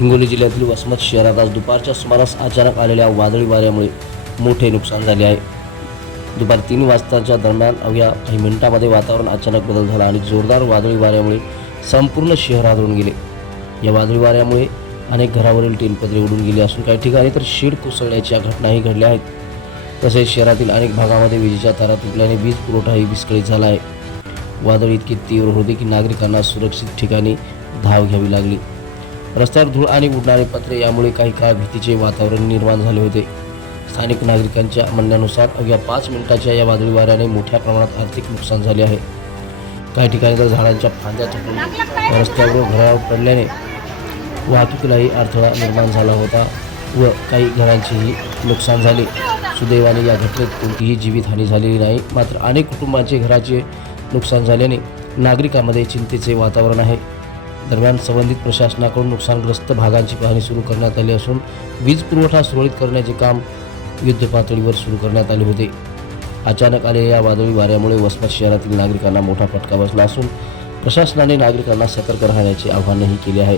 हिंगोली जिल्ह्यातील वसमत शहरात आज दुपारच्या सुमारास अचानक आलेल्या वादळी वाऱ्यामुळे मोठे नुकसान झाले आहे। दुपारी 3 वाजताच्या दरम्यान अवघ्या काही मिनिटांमध्ये वातावरण अचानक बदल झाला आणि जोरदार वादळी वाऱ्यामुळे संपूर्ण शहर हादरून गेले। या वादळी वाऱ्यामुळे अनेक घरावरील टीनपत्रे उडून गेली असून काही ठिकाणी तर शेड कोसळण्याच्या घटनाही घडल्या आहेत। तसेच शहरातील अनेक भागामध्ये विजेच्या तारा तुटल्याने वीज पुरवठाही विस्कळीत झाला आहे। वादळ इतकी तीव्र होते की नागरिकांना सुरक्षित ठिकाणी धाव घ्यावी लागली। रस्त्यावर धूळ आणि उडणारे पत्रे यामुळे काही काळ भीतीचे वातावरण निर्माण झाले होते। स्थानिक नागरिकांच्या म्हणण्यानुसार अवघ्या 5 मिनिटाच्या या वादळी वाऱ्याने मोठ्या प्रमाणात आर्थिक नुकसान झाले आहे। काही ठिकाणी तर झाडांच्या फांद्या तुटून रस्त्यावर घरावर पडल्याने वाहतुकीलाही अडथळा निर्माण झाला होता व काही घरांचेही नुकसान झाले। सुदैवाने या घटनेत कोणतीही जीवितहानी झालेली नाही, मात्र अनेक कुटुंबांचे घराचे नुकसान झाल्याने नागरिकांमध्ये चिंतेचे वातावरण आहे। दरम्यान संबंधित प्रशासनाकडून नुकसानग्रस्त भागांची पाहणी सुरू करण्यात आली असून वीज पुरवठा सुरळीत करण्याचे काम युद्धपातळीवर सुरू करण्यात आले होते। अचानक आलेल्या या वादळी वाऱ्यामुळे वसमत शहरातील नागरिकांना मोठा फटका बसला असून प्रशासनाने नागरिकांना सतर्क राहण्याचे आवाहनही केले आहे।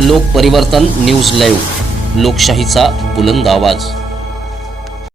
लोक परिवर्तन न्यूज लाईव्ह, लोकशाहीचा बुलंद आवाज।